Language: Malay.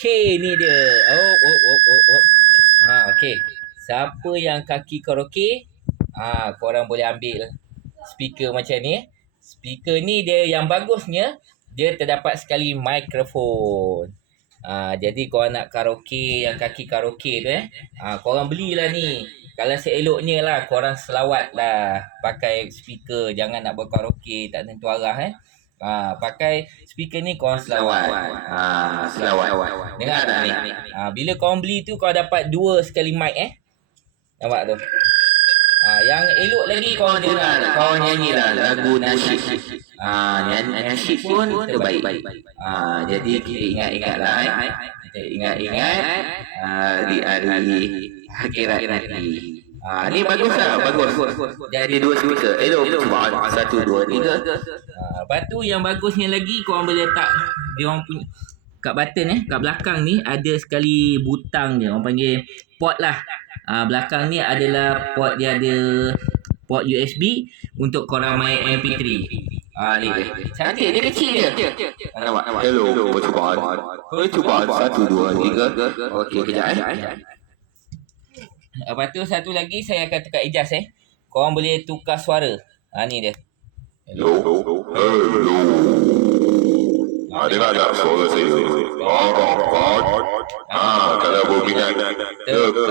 Okey, ni dia. Oh. Okey. Siapa yang kaki karaoke? Korang boleh ambil speaker macam ni. Speaker ni dia yang bagusnya, dia terdapat sekali mikrofon. Jadi korang nak karaoke, yang kaki karaoke tu korang belilah ni. Kalau seeloknya lah korang selawat lah pakai speaker, jangan nak berkaraoke tak tentu arah pakai speaker ni korang selawat. Selawat. Dengar tak ni? Bila korang beli tu korang dapat dua sekali mic Nampak tu? Yang elok lagi korang dengar, korang nyanyilah lagu nasyid. Nasyid pun terbaik. Jadi kita ingat-ingatlah kita ingat-ingat di hari akhirat nanti. Ni bagus lah, bagus. Jadi dua speaker. Elok, cuba 1, 2, 3. Lepas tu yang bagusnya lagi korang boleh letak dia orang punya kat button kat belakang ni ada sekali butang dia, orang panggil port lah. Belakang ni adalah port, dia ada port USB untuk korang main MP3. Ni dia. Cantik, dia kecil je. Nampak? Hello, percubaan. 1, 2, 3. Okey, kejap Lepas tu satu lagi saya akan tekan adjust Korang boleh tukar suara. Ni dia. Hello. Dengar tak suara saya? Kalau berminat, tekan